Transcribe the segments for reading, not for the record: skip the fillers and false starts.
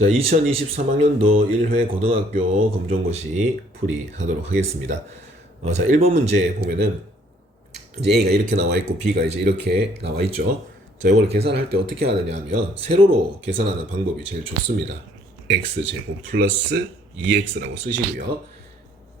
자, 2023학년도 1회 고등학교 검정고시 풀이하도록 하겠습니다. 자, 1번 문제 보면은 이제 A가 이렇게 나와 있고 B가 이제 이렇게 나와 있죠. 자, 이거를 계산할 때 어떻게 하느냐 하면 세로로 계산하는 방법이 제일 좋습니다. x제곱 플러스 2x라고 쓰시고요.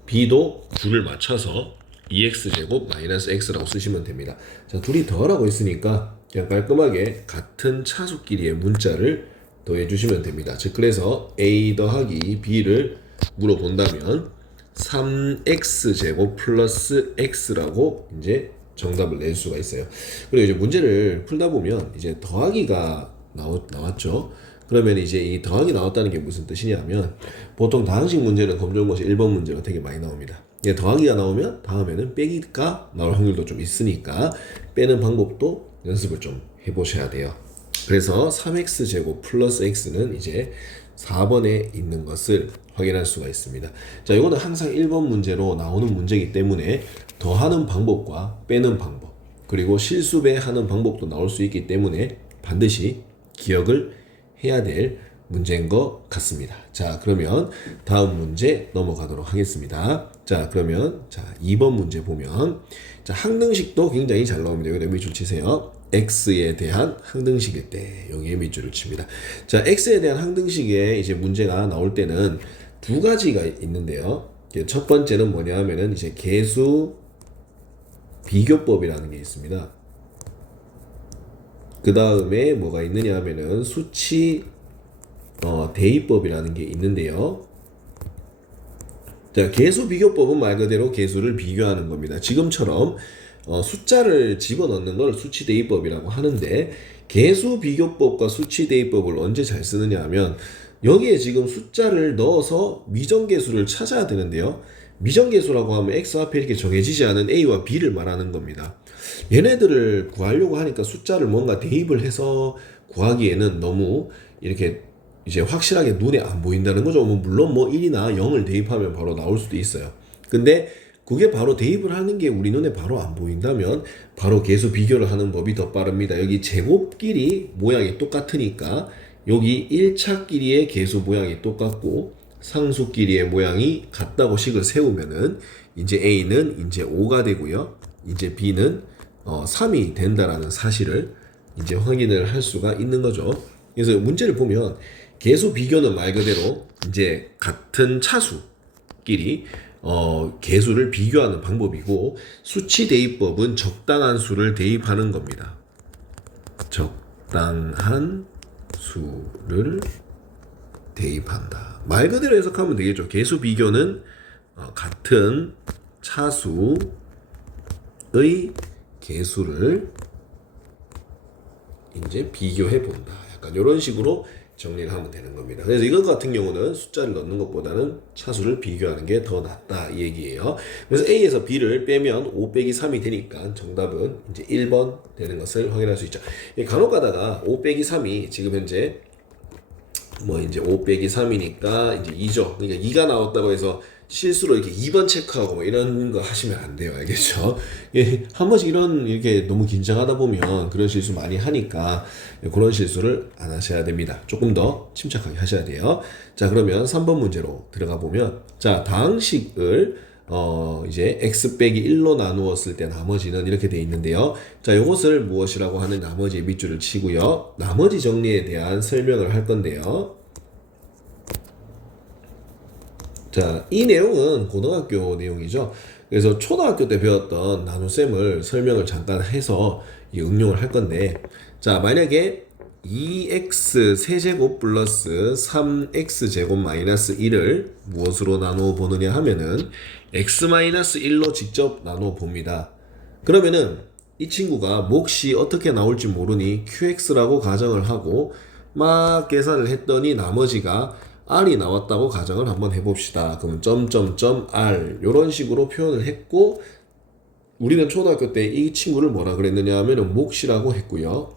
B도 줄을 맞춰서 2x제곱 마이너스 x라고 쓰시면 됩니다. 자, 둘이 더하라고 했으니까 그냥 깔끔하게 같은 차수끼리의 문자를 더해 주시면 됩니다. 즉 그래서 a 더하기 b를 물어본다면 3x제곱 플러스 x라고 이제 정답을 낼 수가 있어요. 그리고 이제 문제를 풀다 보면 이제 더하기가 나왔죠. 그러면 이제 이 더하기 나왔다는 게 무슨 뜻이냐면 보통 다항식 문제는 검정고시 1번 문제가 되게 많이 나옵니다. 예, 더하기가 나오면 다음에는 빼기가 나올 확률도 좀 있으니까 빼는 방법도 연습을 좀 해보셔야 돼요. 그래서 3x제곱 플러스 x는 이제 4번에 있는 것을 확인할 수가 있습니다. 자, 이거는 항상 1번 문제로 나오는 문제이기 때문에 더하는 방법과 빼는 방법 그리고 실수배하는 방법도 나올 수 있기 때문에 반드시 기억을 해야 될 문제인 것 같습니다. 자, 그러면 다음 문제 넘어가도록 하겠습니다. 자, 그러면 2번 문제 보면 자, 항등식도 굉장히 잘 나옵니다. 여기다 밑줄 치세요. x에 대한 항등식일 때 여기에 밑줄을 칩니다. 자, x에 대한 항등식에 이제 문제가 나올 때는 두 가지가 있는데요. 첫 번째는 뭐냐 하면은 이제 계수 비교법이라는 게 있습니다. 그 다음에 뭐가 있느냐 하면은 수치 대입법이라는 게 있는데요. 자, 계수 비교법은 말 그대로 계수를 비교하는 겁니다. 지금처럼 숫자를 집어넣는 걸 수치 대입법이라고 하는데 계수 비교법과 수치 대입법을 언제 잘 쓰느냐 하면 여기에 지금 숫자를 넣어서 미정계수를 찾아야 되는데요. 미정계수라고 하면 x 앞에 이렇게 정해지지 않은 a와 b를 말하는 겁니다. 얘네들을 구하려고 하니까 숫자를 뭔가 대입을 해서 구하기에는 너무 이렇게 이제 확실하게 눈에 안 보인다는 거죠. 물론 1이나 0을 대입하면 바로 나올 수도 있어요. 근데 그게 바로 대입을 하는 게 우리 눈에 바로 안 보인다면 바로 계수 비교를 하는 법이 더 빠릅니다. 여기 제곱끼리 모양이 똑같으니까 여기 1차끼리의 계수 모양이 똑같고 상수끼리의 모양이 같다고 식을 세우면은 이제 A는 이제 5가 되고요. 이제 B는 3이 된다라는 사실을 이제 확인을 할 수가 있는 거죠. 그래서 문제를 보면 계수 비교는 말 그대로 이제 같은 차수끼리 계수를 비교하는 방법이고 수치 대입법은 적당한 수를 대입하는 겁니다. 적당한 수를 대입한다. 말 그대로 해석하면 되겠죠. 계수 비교는 같은 차수의 계수를 이제 비교해 본다. 약간 이런 식으로 정리를 하면 되는 겁니다. 그래서 이것 같은 경우는 숫자를 넣는 것보다는 차수를 비교하는 게 더 낫다 이 얘기예요. 그래서 A에서 B를 빼면 5 빼기 3이 되니까 정답은 이제 1번 되는 것을 확인할 수 있죠. 간혹 가다가 5 빼기 3이 지금 현재 이제 5 빼기 3이니까 이제 2죠. 그러니까 2가 나왔다고 해서 실수로 이렇게 2번 체크하고 이런 거 하시면 안 돼요. 알겠죠? 예, 한 번씩 이렇게 너무 긴장하다 보면 그런 실수 많이 하니까 그런 실수를 안 하셔야 됩니다. 조금 더 침착하게 하셔야 돼요. 자, 그러면 3번 문제로 들어가 보면 자, 다항식을 이제 x 빼기 1로 나누었을 때 나머지는 이렇게 돼 있는데요. 자, 이것을 무엇이라고 하는 나머지 밑줄을 치고요. 나머지 정리에 대한 설명을 할 건데요. 자, 이 내용은 고등학교 내용이죠. 그래서 초등학교 때 배웠던 나눗셈을 설명을 잠깐 해서 응용을 할 건데, 자, 만약에 2x 세제곱 플러스 3x제곱 마이너스 1을 무엇으로 나누어 보느냐 하면은 x 마이너스 1로 직접 나누어 봅니다. 그러면은 이 친구가 몫이 어떻게 나올지 모르니 qx라고 가정을 하고 막 계산을 했더니 나머지가 r이 나왔다고 가정을 한번 해봅시다. 그럼 점점점 r 이런 식으로 표현을 했고 우리는 초등학교 때 이 친구를 뭐라 그랬느냐 하면은 몫이라고 했고요.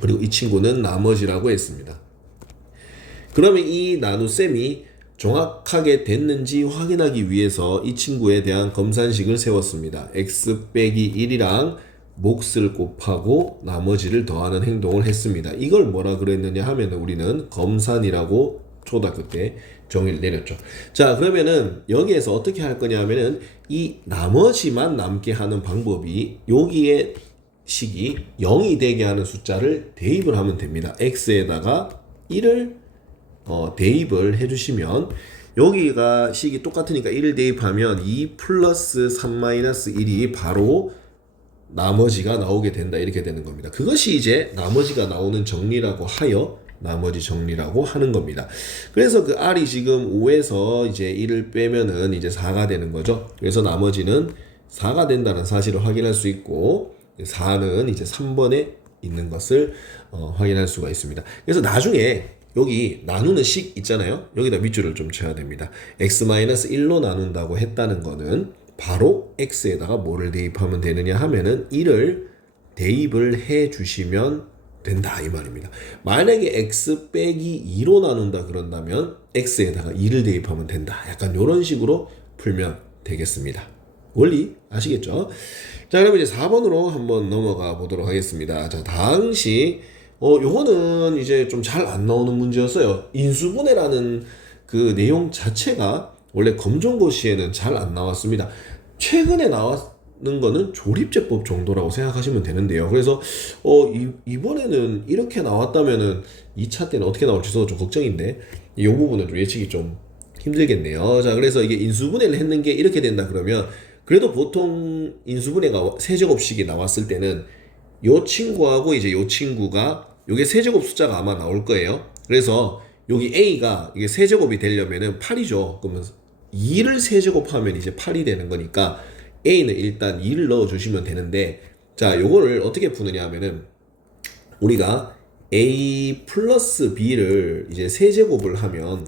그리고 이 친구는 나머지라고 했습니다. 그러면 이 나눗셈이 정확하게 됐는지 확인하기 위해서 이 친구에 대한 검산식을 세웠습니다. x 빼기 1이랑 몫을 곱하고 나머지를 더하는 행동을 했습니다. 이걸 뭐라 그랬느냐 하면 우리는 검산이라고 초등학교 때 정의를 내렸죠. 자, 그러면은 여기에서 어떻게 할 거냐 하면은 이 나머지만 남게 하는 방법이 여기에 식이 0이 되게 하는 숫자를 대입을 하면 됩니다. x에다가 1을 대입을 해주시면 여기가 식이 똑같으니까 1을 대입하면 2 플러스 3 마이너스 1이 바로 나머지가 나오게 된다 이렇게 되는 겁니다. 그것이 이제 나머지가 나오는 정리라고 하여 나머지 정리라고 하는 겁니다. 그래서 그 r이 지금 5에서 이제 1을 빼면은 이제 4가 되는 거죠. 그래서 나머지는 4가 된다는 사실을 확인할 수 있고 4는 이제 3번에 있는 것을 확인할 수가 있습니다. 그래서 나중에 여기 나누는 식 있잖아요. 여기다 밑줄을 좀 쳐야 됩니다. x-1로 나눈다고 했다는 거는 바로 x에다가 뭐를 대입하면 되느냐 하면은 1을 대입을 해 주시면 된다 이 말입니다. 만약에 x 빼기 2로 나눈다 그런다면 x에다가 2를 대입하면 된다. 약간 이런 식으로 풀면 되겠습니다. 원리 아시겠죠? 자, 그러면 이제 4번으로 한번 넘어가 보도록 하겠습니다. 자, 당시 요거는 이제 좀 잘 안 나오는 문제였어요. 인수분해라는 그 내용 자체가 원래 검정고시에는 잘 안 나왔습니다. 최근에 나왔는 거는 조립제법 정도라고 생각하시면 되는데요. 그래서 이번에는 이렇게 나왔다면은 2차 때는 어떻게 나올지 저도 좀 걱정인데 이 부분은 좀 예측이 좀 힘들겠네요. 자, 그래서 이게 인수분해를 했는 게 이렇게 된다 그러면 그래도 보통 인수분해가 세제곱식이 나왔을 때는 요 친구하고 이제 요 친구가 요게 세제곱 숫자가 아마 나올 거예요. 그래서 여기 A가 이게 세제곱이 되려면은 8이죠. 그러면 2를 세제곱하면 이제 8이 되는 거니까 A는 일단 2를 넣어 주시면 되는데 자, 요거를 어떻게 푸느냐 하면은 우리가 A 플러스 B를 이제 세제곱을 하면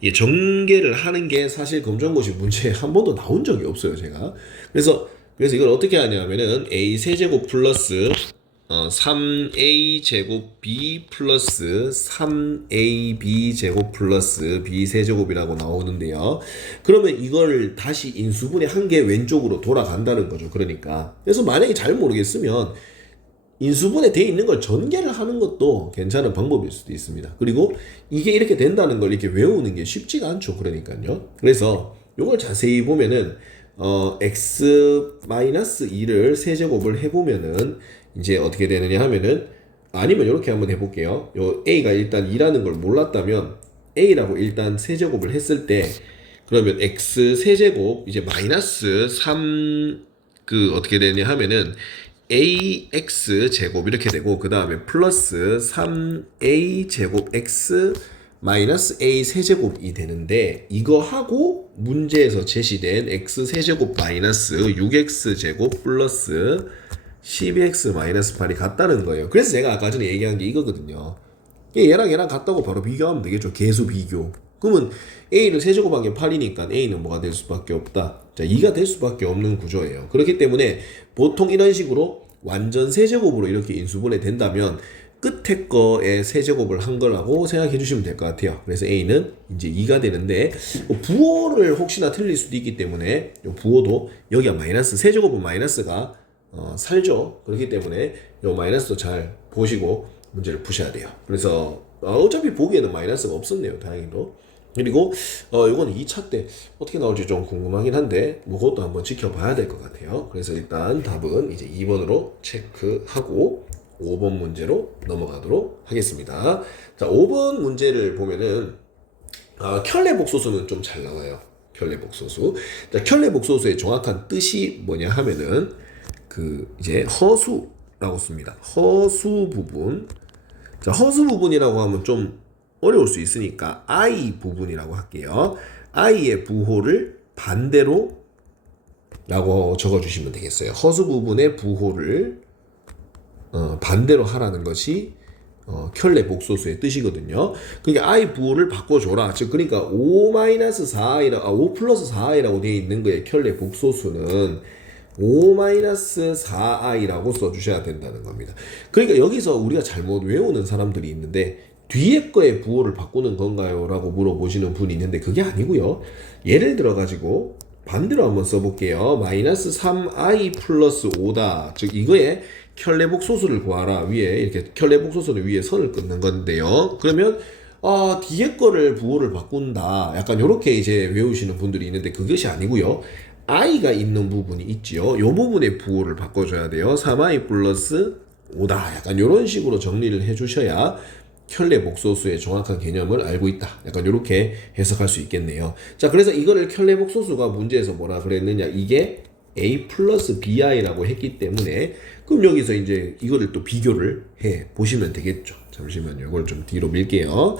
이 전개를 하는 게 사실 검정고시 문제에 한 번도 나온 적이 없어요, 제가. 그래서 이걸 어떻게 하냐면은 A 세제곱 플러스 3A 제곱 B 플러스 3AB 제곱 플러스 B 세제곱이라고 나오는데요. 그러면 이걸 다시 인수분해 한 개 왼쪽으로 돌아간다는 거죠. 그러니까. 그래서 만약에 잘 모르겠으면 인수분해 돼 있는 걸 전개를 하는 것도 괜찮은 방법일 수도 있습니다. 그리고 이게 이렇게 된다는 걸 이렇게 외우는 게 쉽지가 않죠. 그러니까요. 그래서 이걸 자세히 보면은 x-2를 세제곱을 해보면은 이제 어떻게 되느냐 하면은 아니면 이렇게 한번 해볼게요. 요 a가 일단 2라는 걸 몰랐다면 a라고 일단 세제곱을 했을 때 그러면 x 세제곱 이제 마이너스 3 그 어떻게 되느냐 하면은 ax 제곱 이렇게 되고 그 다음에 플러스 3a 제곱 x 마이너스 a 세제곱이 되는데 이거 하고 문제에서 제시된 x 세제곱 마이너스 6x 제곱 플러스 12x 마이너스 8이 같다는 거예요. 그래서 제가 아까 전에 얘기한 게 이거거든요. 얘랑 같다고 바로 비교하면 되겠죠. 계수 비교. 그러면 a를 세제곱한 게 8이니까 a는 뭐가 될 수밖에 없다. 자, 2가 될 수밖에 없는 구조예요. 그렇기 때문에 보통 이런 식으로 완전 세제곱으로 이렇게 인수분해 된다면 끝에 거에 세제곱을 한 거라고 생각해 주시면 될 것 같아요. 그래서 a는 이제 2가 되는데 부호를 혹시나 틀릴 수도 있기 때문에 부호도 여기가 마이너스 세제곱은 마이너스가 살죠. 그렇기 때문에 이 마이너스도 잘 보시고 문제를 푸셔야 돼요. 그래서 어차피 보기에는 마이너스가 없었네요. 다행히도. 그리고 이건 2차 때 어떻게 나올지 좀 궁금하긴 한데 뭐 그것도 한번 지켜봐야 될 것 같아요. 그래서 일단 답은 이제 2번으로 체크하고 5번 문제로 넘어가도록 하겠습니다. 자, 5번 문제를 보면은 켤레복소수는 좀 잘 나와요. 켤레복소수. 자, 켤레복소수의 정확한 뜻이 뭐냐 하면은 그 이제 허수라고 씁니다. 허수 부분. 자, 허수 부분이라고 하면 좀 어려울 수 있으니까 I 부분이라고 할게요. I의 부호를 반대로 라고 적어주시면 되겠어요. 허수 부분의 부호를 반대로 하라는 것이 켤레 복소수의 뜻이거든요. 그러니까 I 부호를 바꿔줘라. 즉 그러니까 5 플러스 4i라고 되어 있는 거에 켤레 복소수는 5-4i라고 써주셔야 된다는 겁니다. 그러니까 여기서 우리가 잘못 외우는 사람들이 있는데 뒤에 거의 부호를 바꾸는 건가요? 라고 물어보시는 분이 있는데 그게 아니고요. 예를 들어 가지고 반대로 한번 써볼게요. 마이너스 3i 플러스 5다. 즉 이거에 켤레복 소수를 구하라. 위에 이렇게 켤레복 소수는 위에 선을 긋는 건데요. 그러면 뒤에 거를 부호를 바꾼다. 약간 이렇게 이제 외우시는 분들이 있는데 그것이 아니고요. i가 있는 부분이 있지요. 요 부분의 부호를 바꿔줘야 돼요. 3i 플러스 5다. 약간 이런 식으로 정리를 해주셔야 켤레 복소수의 정확한 개념을 알고 있다. 약간 이렇게 해석할 수 있겠네요. 자, 그래서 이거를 켤레 복소수가 문제에서 뭐라 그랬느냐? 이게 a 플러스 bi라고 했기 때문에 그럼 여기서 이제 이거를 또 비교를 해 보시면 되겠죠. 잠시만요. 이걸 좀 뒤로 밀게요.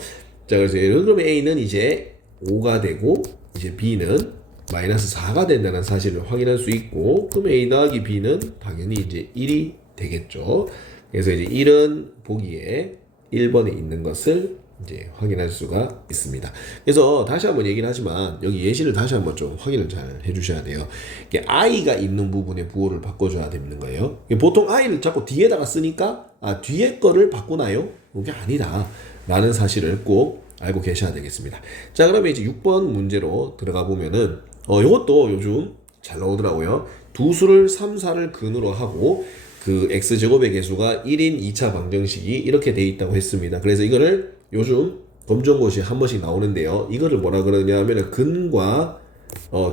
자, 그래서 그러면 a는 이제 5가 되고 이제 b는 마이너스 4가 된다는 사실을 확인할 수 있고, 그럼 a 더하기 b는 당연히 이제 1이 되겠죠. 그래서 이제 1은 보기에 1번에 있는 것을 이제 확인할 수가 있습니다. 그래서 다시 한번 얘기를 하지만 여기 예시를 다시 한번 좀 확인을 잘 해주셔야 돼요. 이게 i가 있는 부분의 부호를 바꿔줘야 되는 거예요. 보통 i를 자꾸 뒤에다가 쓰니까 뒤에 거를 바꾸나요? 그게 아니다 라는 사실을 꼭 알고 계셔야 되겠습니다. 자, 그러면 이제 6번 문제로 들어가 보면은 이것도 요즘 잘 나오더라고요. 두 수를 3, 4를 근으로 하고 그 x제곱의 개수가 1인 2차 방정식이 이렇게 돼 있다고 했습니다. 그래서 이거를 요즘 검정고시에 한 번씩 나오는데요. 이거를 뭐라 그러냐 하면 근과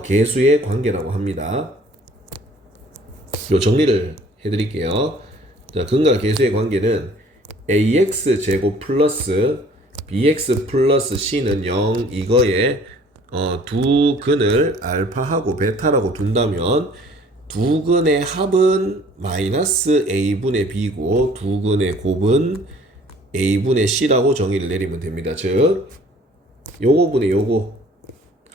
개수의 관계라고 합니다. 요 정리를 해드릴게요. 자, 근과 개수의 관계는 ax 제곱 플러스 bx 플러스 c는 0 이거에 두 근을 알파하고 베타라고 둔다면 두 근의 합은 마이너스 a분의 b고 두 근의 곱은 a분의 c라고 정의를 내리면 됩니다. 즉 요거분의 요거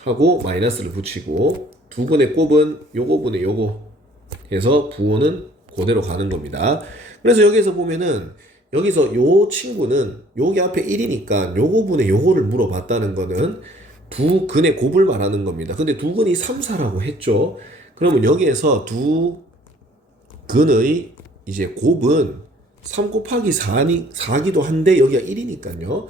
하고 마이너스를 붙이고 두 근의 곱은 요거분의 요거 해서 부호는 그대로 가는 겁니다. 그래서 여기서 보면은 여기서 요 친구는 여기 앞에 1이니까 요거분의 요거를 물어봤다는 거는 두 근의 곱을 말하는 겁니다. 근데 두 근이 3, 4라고 했죠. 그러면 여기에서 두 근의 이제 곱은 3 곱하기 4기도 한데 여기가 1이니까요.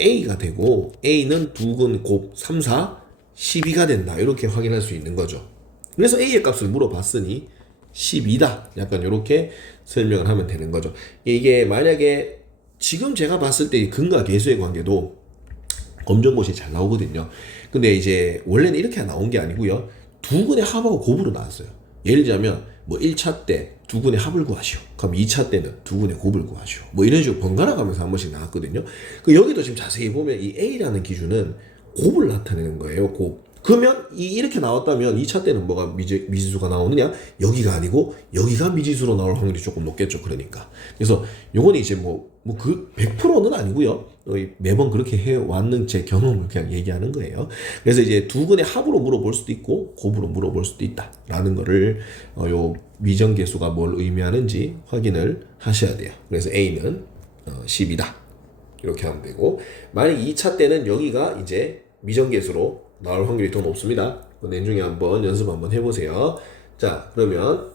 A가 되고 A는 두 근 곱 3, 4, 12가 된다. 이렇게 확인할 수 있는 거죠. 그래서 A의 값을 물어봤으니 12다. 약간 이렇게 설명을 하면 되는 거죠. 이게 만약에 지금 제가 봤을 때 근과 개수의 관계도 검정고시 잘 나오거든요. 근데 이제 원래는 이렇게 나온 게 아니고요. 두 근의 합하고 곱으로 나왔어요. 예를 들자면 뭐 1차 때 두 근의 합을 구하시오. 그럼 2차 때는 두 근의 곱을 구하시오. 뭐 이런 식으로 번갈아 가면서 한 번씩 나왔거든요. 여기도 지금 자세히 보면 이 A라는 기준은 곱을 나타내는 거예요. 곱. 그러면 이렇게 나왔다면 2차 때는 뭐가 미지수가 나오느냐? 여기가 아니고 여기가 미지수로 나올 확률이 조금 높겠죠. 그러니까. 그래서 요거는 이제 그 100%는 아니고요. 매번 그렇게 해왔는 제 경험을 그냥 얘기하는 거예요. 그래서 이제 두 근의 합으로 물어볼 수도 있고 곱으로 물어볼 수도 있다라는 거를 요 미정계수가 뭘 의미하는지 확인을 하셔야 돼요. 그래서 A는 10이다. 이렇게 하면 되고 만약 2차 때는 여기가 이제 미정계수로 나올 확률이 더 높습니다. 나중에 한번 연습 한번 해보세요. 자, 그러면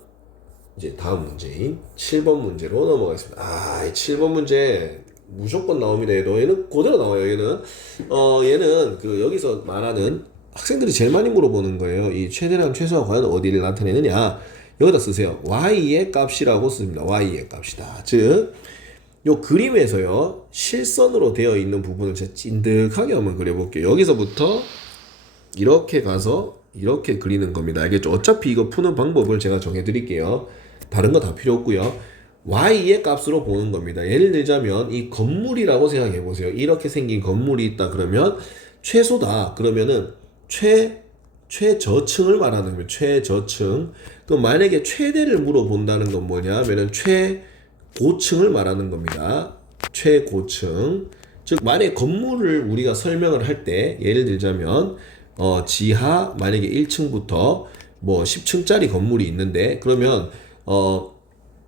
이제 다음 문제인 7번 문제로 넘어가겠습니다. 7번 문제 무조건 나옵니다. 얘는 그대로 나와요. 얘는 그 여기서 말하는 학생들이 제일 많이 물어보는 거예요. 이 최대량 최소가 과연 어디를 나타내느냐? 여기다 쓰세요. y의 값이라고 씁니다. y의 값이다. 즉, 요 그림에서요 실선으로 되어 있는 부분을 제가 찐득하게 한번 그려볼게요. 여기서부터 이렇게 가서 이렇게 그리는 겁니다. 알겠죠? 어차피 이거 푸는 방법을 제가 정해드릴게요. 다른 거 다 필요 없고요. y의 값으로 보는 겁니다. 예를 들자면 이 건물이라고 생각해 보세요. 이렇게 생긴 건물이 있다 그러면 최소다. 그러면은 최저층을 말하는 거예요. 최저층. 그럼 만약에 최대를 물어본다는 건 뭐냐 하면은 최고층을 말하는 겁니다. 최고층. 즉 만약에 건물을 우리가 설명을 할 때 예를 들자면 지하 만약에 1층부터 뭐 10층짜리 건물이 있는데 그러면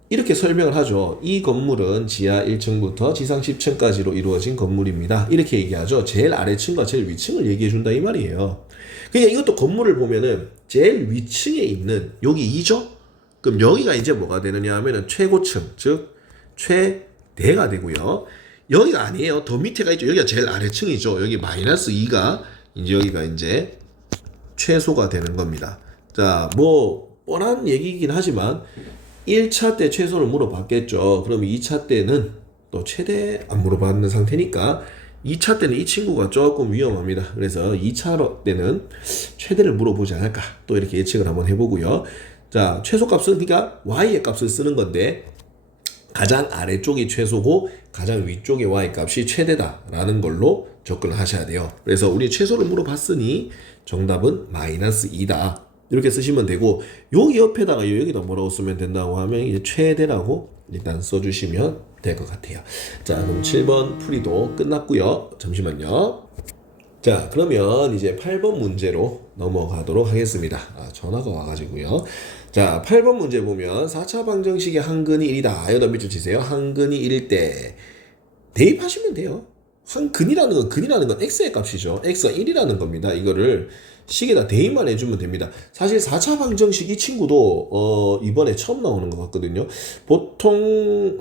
이렇게 설명을 하죠. 이 건물은 지하 1층부터 지상 10층까지로 이루어진 건물입니다. 이렇게 얘기하죠. 제일 아래층과 제일 위층을 얘기해 준다 이 말이에요. 그러니까 이것도 건물을 보면은 제일 위층에 있는 여기 2죠? 그럼 여기가 이제 뭐가 되느냐 하면은 최고층, 즉 최대가 되고요. 여기가 아니에요. 더 밑에가 있죠. 여기가 제일 아래층이죠. 여기 마이너스 2가 이제 여기가 이제 최소가 되는 겁니다. 자, 뭐 뻔한 얘기이긴 하지만 1차 때 최소를 물어봤겠죠. 그럼 2차 때는 또 최대 안 물어봤는 상태니까 2차 때는 이 친구가 조금 위험합니다. 그래서 2차 때는 최대를 물어보지 않을까 또 이렇게 예측을 한번 해보고요. 자, 최소값은 그러니까 y의 값을 쓰는 건데 가장 아래쪽이 최소고 가장 위쪽의 y값이 최대다라는 걸로 접근을 하셔야 돼요. 그래서 우리 최소를 물어봤으니 정답은 마이너스 2다. 이렇게 쓰시면 되고 여기 옆에다가 여기다 뭐라고 쓰면 된다고 하면 이제 최대라고 일단 써주시면 될 것 같아요. 자, 그럼 7번 풀이도 끝났고요. 잠시만요. 자, 그러면 이제 8번 문제로 넘어가도록 하겠습니다. 전화가 와가지고요. 자, 8번 문제 보면 4차 방정식의 한근이 1이다. 여기다 밑줄 치세요. 한근이 1일 때 대입하시면 돼요. 근이라는 건 x의 값이죠. x가 1이라는 겁니다. 이거를 식에다 대입만 해주면 됩니다. 사실 4차 방정식 이 친구도 이번에 처음 나오는 것 같거든요. 보통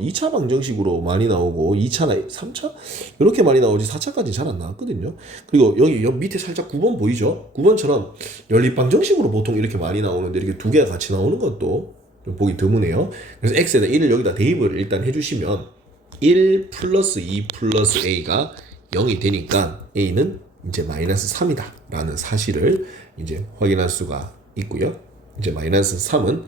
2차 방정식으로 많이 나오고 2차나 3차 이렇게 많이 나오지 4차까지 잘 안 나왔거든요. 그리고 여기 밑에 살짝 9번 보이죠? 9번처럼 연립방정식으로 보통 이렇게 많이 나오는데 이렇게 두 개가 같이 나오는 것도 좀 보기 드무네요. 그래서 x에다 1을 여기다 대입을 일단 해주시면 1 플러스 2 플러스 a가 0이 되니까 a는 이제 마이너스 3이다 라는 사실을 이제 확인할 수가 있고요. 이제 마이너스 3은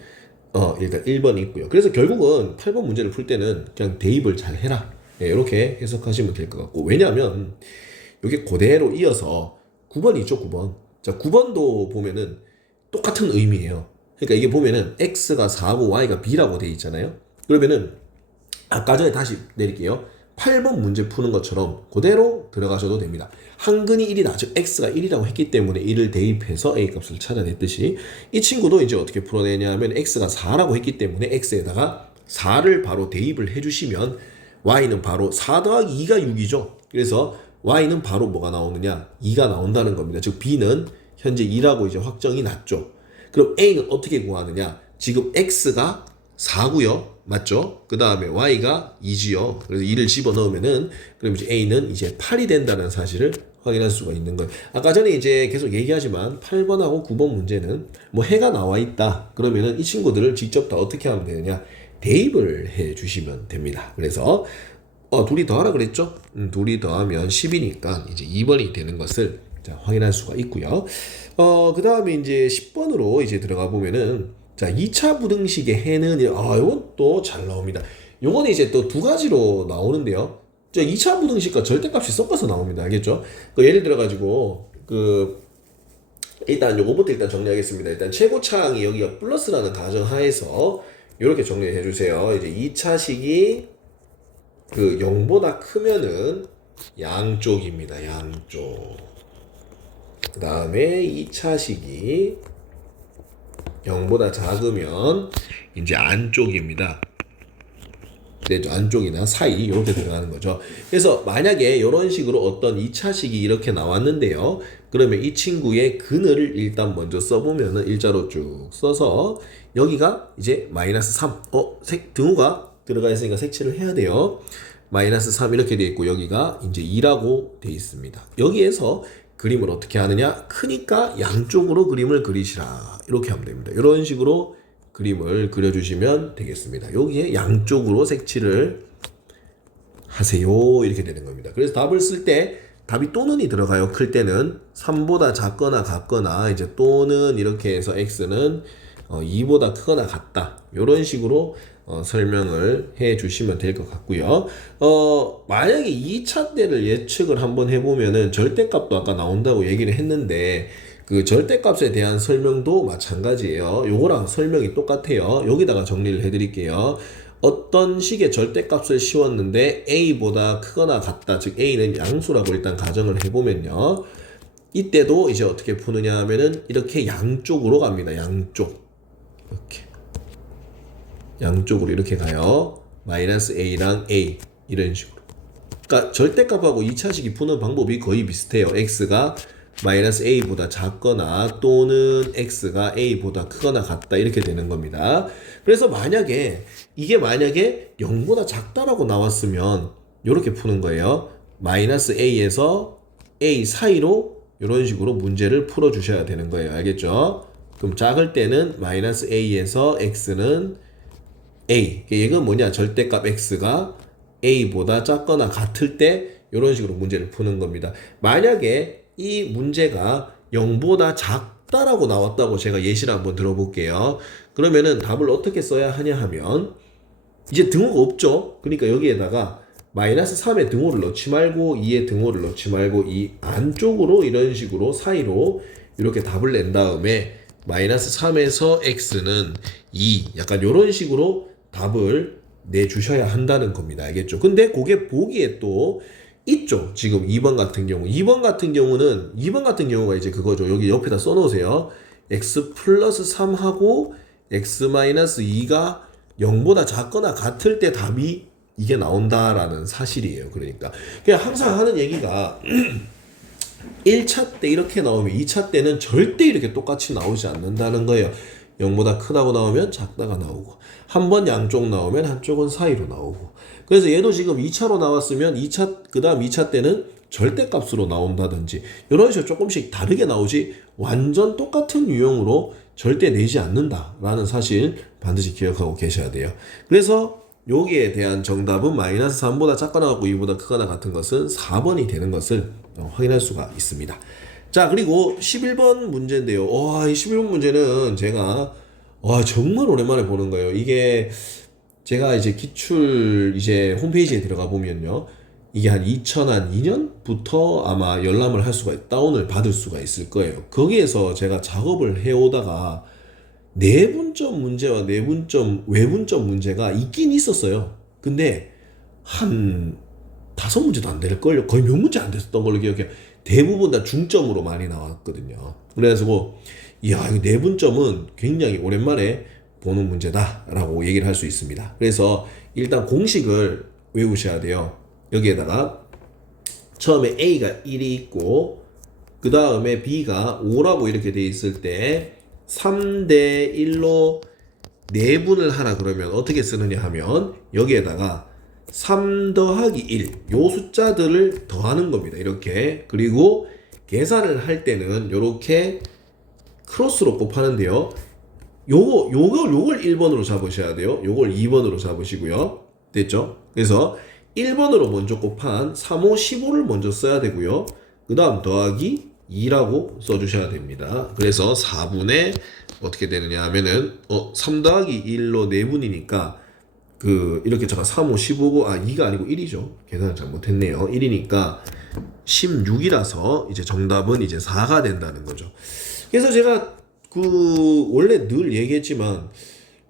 일단 1번이 있고요. 그래서 결국은 8번 문제를 풀 때는 그냥 대입을 잘 해라. 네, 이렇게 해석하시면 될 것 같고, 왜냐하면 이게 그대로 이어서 9번이 있죠. 9번. 자, 9번도 보면은 똑같은 의미예요. 그러니까 이게 보면은 x가 4고 y가 b라고 돼 있잖아요. 그러면은 아까 전에 다시 내릴게요. 8번 문제 푸는 것처럼 그대로 들어가셔도 됩니다. 한근이 1이다. 즉 x가 1이라고 했기 때문에 1을 대입해서 a 값을 찾아냈듯이 이 친구도 이제 어떻게 풀어내냐면 x가 4라고 했기 때문에 x에다가 4를 바로 대입을 해주시면 y는 바로 4 더하기 2가 6이죠. 그래서 y는 바로 뭐가 나오느냐? 2가 나온다는 겁니다. 즉 b는 현재 2라고 이제 확정이 났죠. 그럼 a는 어떻게 구하느냐? 지금 x가 4고요. 맞죠? 그 다음에 y가 2지요. 그래서 2를 집어넣으면은 그럼 이제 a는 이제 8이 된다는 사실을 확인할 수가 있는 거예요. 아까 전에 이제 계속 얘기하지만 8번하고 9번 문제는 뭐 해가 나와 있다. 그러면은 이 친구들을 직접 다 어떻게 하면 되느냐? 대입을 해 주시면 됩니다. 그래서 둘이 더하라 그랬죠? 둘이 더하면 10이니까 이제 2번이 되는 것을 자, 확인할 수가 있고요. 그 다음에 이제 10번으로 이제 들어가 보면은 자, 2차 부등식의 해는 이건 또 잘 나옵니다. 요거는 이제 또 두 가지로 나오는데요. 자, 2차 부등식과 절대값이 섞어서 나옵니다. 알겠죠? 예를 들어 가지고 일단 요거부터 일단 정리하겠습니다. 일단 최고차항이 여기가 플러스라는 가정하에서 이렇게 정리해 주세요. 이제 2차식이 0보다 크면은 양쪽입니다. 양쪽. 그 다음에 2차식이 0보다 작으면 이제 안쪽입니다. 네, 안쪽이나 사이 이렇게 들어가는 거죠. 그래서 만약에 이런 식으로 어떤 2차식이 이렇게 나왔는데요. 그러면 이 친구의 근을 일단 먼저 써보면은 일자로 쭉 써서 여기가 이제 마이너스 3. 등호가 들어가 있으니까 색칠을 해야 돼요. 마이너스 3 이렇게 돼 있고 여기가 이제 2라고 돼 있습니다. 여기에서 그림을 어떻게 하느냐? 크니까 양쪽으로 그림을 그리시라. 이렇게 하면 됩니다. 이런 식으로 그림을 그려주시면 되겠습니다. 여기에 양쪽으로 색칠을 하세요. 이렇게 되는 겁니다. 그래서 답을 쓸 때 답이 또는이 들어가요. 클 때는 3보다 작거나 같거나 이제 또는 이렇게 해서 x는 2보다 크거나 같다. 이런 식으로 설명을 해 주시면 될 것 같고요. 만약에 2차 때를 예측을 한번 해보면은 절대값도 아까 나온다고 얘기를 했는데 그 절대값에 대한 설명도 마찬가지예요. 요거랑 설명이 똑같아요. 여기다가 정리를 해드릴게요. 어떤 식의 절대값을 씌웠는데 a보다 크거나 같다. 즉 a는 양수라고 일단 가정을 해보면요. 이때도 이제 어떻게 푸느냐 하면은 이렇게 양쪽으로 갑니다. 양쪽. 이렇게. 양쪽으로 이렇게 가요. 마이너스 a랑 a 이런 식으로. 그러니까 절대값하고 2차식이 푸는 방법이 거의 비슷해요. x가 마이너스 a보다 작거나 또는 x가 a보다 크거나 같다 이렇게 되는 겁니다. 그래서 만약에 0보다 작다라고 나왔으면 이렇게 푸는 거예요. 마이너스 a에서 a 사이로 이런 식으로 문제를 풀어 주셔야 되는 거예요. 알겠죠? 그럼 작을 때는 마이너스 a에서 x는 a. 이건 뭐냐? 절대값 x가 a보다 작거나 같을 때 이런 식으로 문제를 푸는 겁니다. 만약에 이 문제가 0보다 작다라고 나왔다고 제가 예시를 한번 들어볼게요. 그러면은 답을 어떻게 써야 하냐 하면 이제 등호가 없죠. 그러니까 여기에다가 마이너스 3의 등호를 넣지 말고 2의 등호를 넣지 말고 이 안쪽으로 이런 식으로 사이로 이렇게 답을 낸 다음에 마이너스 3에서 x는 2 약간 이런 식으로 답을 내주셔야 한다는 겁니다. 알겠죠? 근데 그게 보기에 또 있죠. 지금 2번 같은 경우 2번 같은 경우가 이제 그거죠. 여기 옆에다 써놓으세요. x 플러스 3하고 x 마이너스 2가 0보다 작거나 같을 때 답이 이게 나온다라는 사실이에요. 그러니까 그냥 항상 하는 얘기가 1차 때 이렇게 나오면 2차 때는 절대 이렇게 똑같이 나오지 않는다는 거예요. 0보다 크다고 나오면 작다가 나오고 한 번 양쪽 나오면 한쪽은 사이로 나오고 그래서 얘도 지금 2차로 나왔으면 2차 그 다음 2차 때는 절대값으로 나온다든지 이런 식으로 조금씩 다르게 나오지 완전 똑같은 유형으로 절대 내지 않는다라는 사실 반드시 기억하고 계셔야 돼요. 그래서 여기에 대한 정답은 마이너스 3보다 작거나 같고 2보다 크거나 같은 것은 4번이 되는 것을 확인할 수가 있습니다. 자, 그리고 11번 문제인데요. 이 11번 문제는 제가 정말 오랜만에 보는 거예요. 이게 제가 이제 기출 이제 홈페이지에 들어가 보면요. 이게 한 2002년부터 아마 열람을 할 수가 다운을 받을 수가 있을 거예요. 거기에서 제가 작업을 해오다가 내분점 문제와 외분점 문제가 있긴 있었어요. 근데 한 5문제도 안 될걸요. 거의 몇 문제 안 됐었던 걸로 기억해요. 대부분 다 중점으로 많이 나왔거든요. 그래가지고 이야, 이 내분점은 굉장히 오랜만에 보는 문제다라고 얘기를 할 수 있습니다. 그래서 일단 공식을 외우셔야 돼요. 여기에다가 처음에 A가 1이 있고 그 다음에 B가 5라고 이렇게 돼 있을 때 3대 1로 내분을 하라 그러면 어떻게 쓰느냐 하면 여기에다가 3 더하기 1 요 숫자들을 더하는 겁니다. 이렇게. 그리고 계산을 할 때는 이렇게 크로스로 곱하는데요. 요걸 1번으로 잡으셔야 돼요. 요걸 2번으로 잡으시고요. 됐죠? 그래서 1번으로 먼저 곱한 3, 5, 15를 먼저 써야 되고요. 그 다음 더하기 2라고 써주셔야 됩니다. 그래서 4분의 어떻게 되느냐 하면은 3 더하기 1로 4분이니까 이렇게 잠깐 3, 5, 15고 2가 아니고 1이죠. 계산을 잘못했네요. 1이니까 16이라서 이제 정답은 이제 4가 된다는 거죠. 그래서 제가 원래 늘 얘기했지만